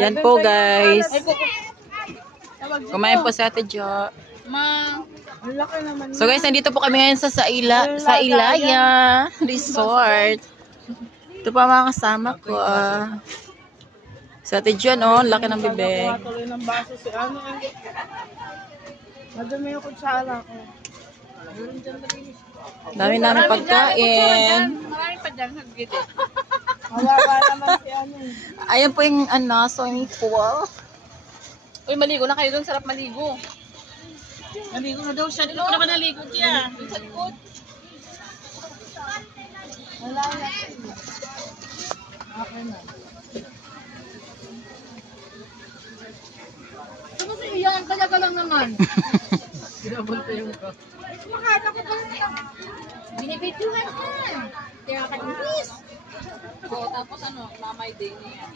Yan po guys. Kumain po sa Ate Jo. Ang laki naman. So guys, nandito po kami ngayon sa Ilaya Resort. Ito pa mga kasama ko. Sa Ate Jo, no? Laki ng bibig. Tuloy ng baso si ano eh. Madumi yung kutsara ko. Dami namin pagkain. Marami pa dyan. Wala pa naman si ano eh. Ayan po yung swimming pool. Uy, maligo na kayo doon. Sarap maligo. Maligo na daw siya. Dito ko naman naligo siya. Wala na. Okay na. Ano sa iyan? Kaya ka lang naman. Binibituhan ka. Kaya ka ng miss. Tapos ano, mamay day niya.